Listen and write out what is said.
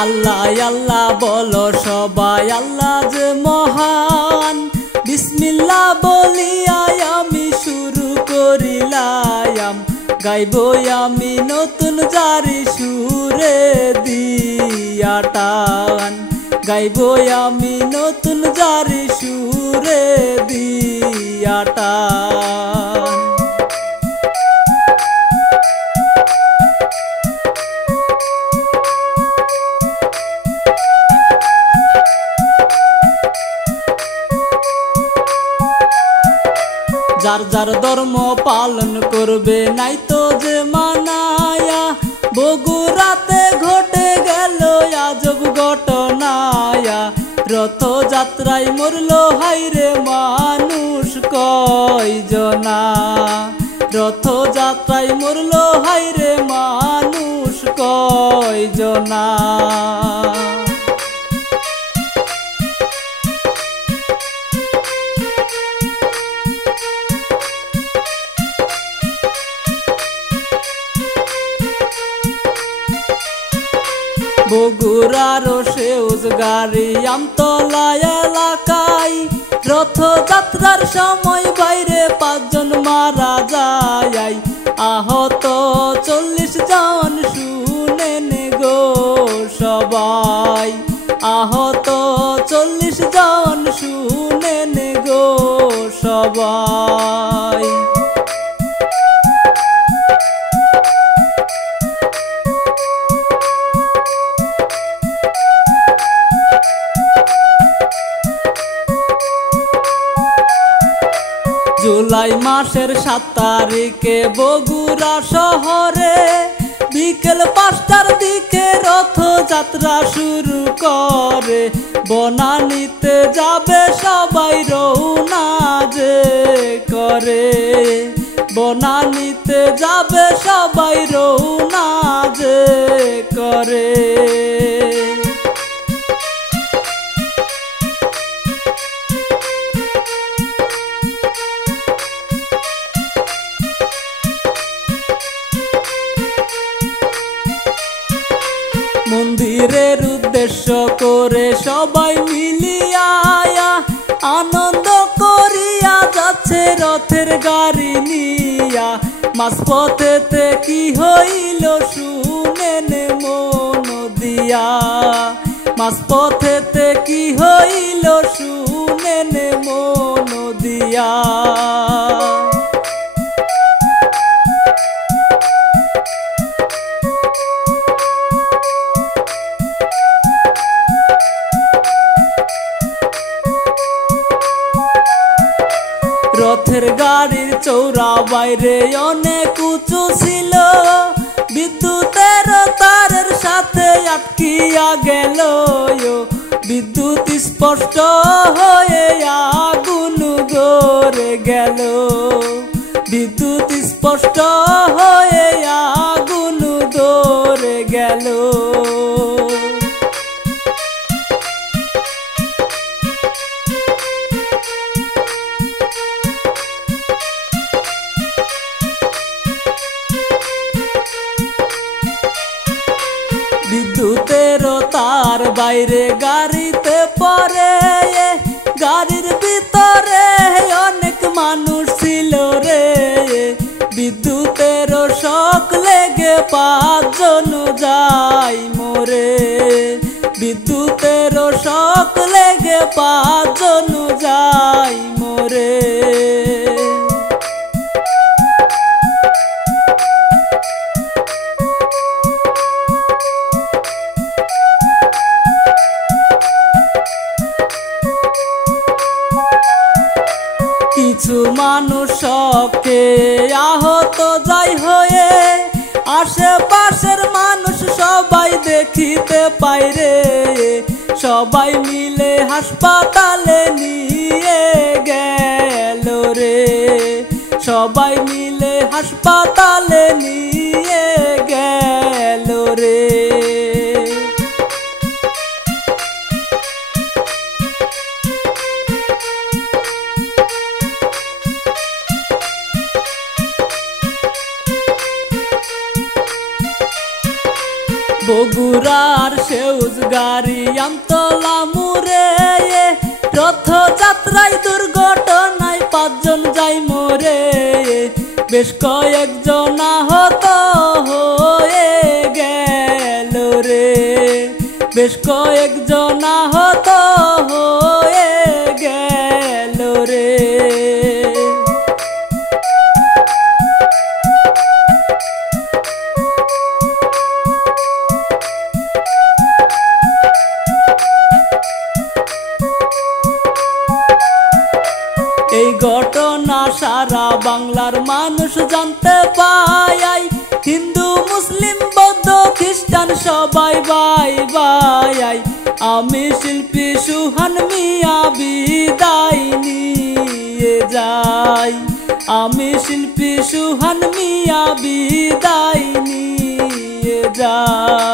আল্লাহ আল্লাহ বলো সবাই, আল্লাহ যে মহান। বিসমিল্লাহ বলিয়া আমি শুরু করিলাম, গাইব আমি নতুন জারি সুরে দিয়া টান। গাইব আমি নতুন জারি সুরে দিয়া টান। যার যার ধর্ম পালন করবে নাই তো যে মানায়া, বগুড়াতে ঘটে গেল আজব ঘটনায়া। রথযাত্রায় মরলো হাইরে মানুষ কয়জনা, রথযাত্রায় মরলো হাইরে মানুষ কয়জনা। বগুড়ার সেউজ গাড়ি আমতলা এলাকায়, রথযাত্রার সময় বাইরে 5 জন মারা যায়। আহত 40 জন শুনেন গো সবাই, আহত 40 জন শুনেন গো সবাই। জুলাই মাসের 7 তারিখে বগুড়া শহরে বিকেল 5টার দিকে রথযাত্রা শুরু করে। বনানীতে যাবে সবাই রওনা যে করে, বনানীতে যাবে সবাই রওনা যে করে। মন্দিরের উদ্দেশ্য করে সবাই মিলিয়া আনন্দ করিয়া যাচ্ছে রথের গাড়ি নিয়া। মাঝপথেতে কি হইল শুনেন মন দিয়া, মাঝপথেতে কি হইল শুনেন মন দিয়া। রথের গাড়ির চৌড়া বাইরে অনেক উঁচু ছিল, বিদ্যুতের তারের সাথে আটকিয়া গেল। বিদ্যুৎ স্পষ্ট হয়ে আগুন ধরে গেল, বিদ্যুৎ স্পষ্ট হয়ে আগুন ধরে গেল। বিদ্যুতের তার বাইরে গাড়িতে পড়ে, গাড়ির ভিতরে অনেক মানুষ ছিল রে। বিদ্যুতের শক লেগে 5 জন যায় মরে, বিদ্যুতের শক লেগে 5 জন যায় মরে। কিছু মানুষ শকে আহত যায় হয়ে, আশেপাশের মানুষ সবাই দেখিতে পায় রে। সবাই মিলে হাসপাতালে নিয়ে গেল রে, সবাই মিলে হাসপাতালে নিয়ে গেল রে। বগুড়ার সেউজ গাড়ি আমতলা মুরে, রথযাত্রায় দুর্ঘটনায় 5 জন যাই মরে, বেশ কয়েকজন আহত হয়ে গেল রে, বেশ কয়েকজন আহত হয়ে গেল রে। এই ঘটনা সারা বাংলার মানুষ জানতে পায়, হিন্দু মুসলিম বৌদ্ধ খ্রিস্টান সবাই বাই বাই। আমি শিল্পী সুহান মিয়া বিদায় নিয়ে যাই, আমি শিল্পী সুহান মিয়া বিদায় নিয়ে যাই।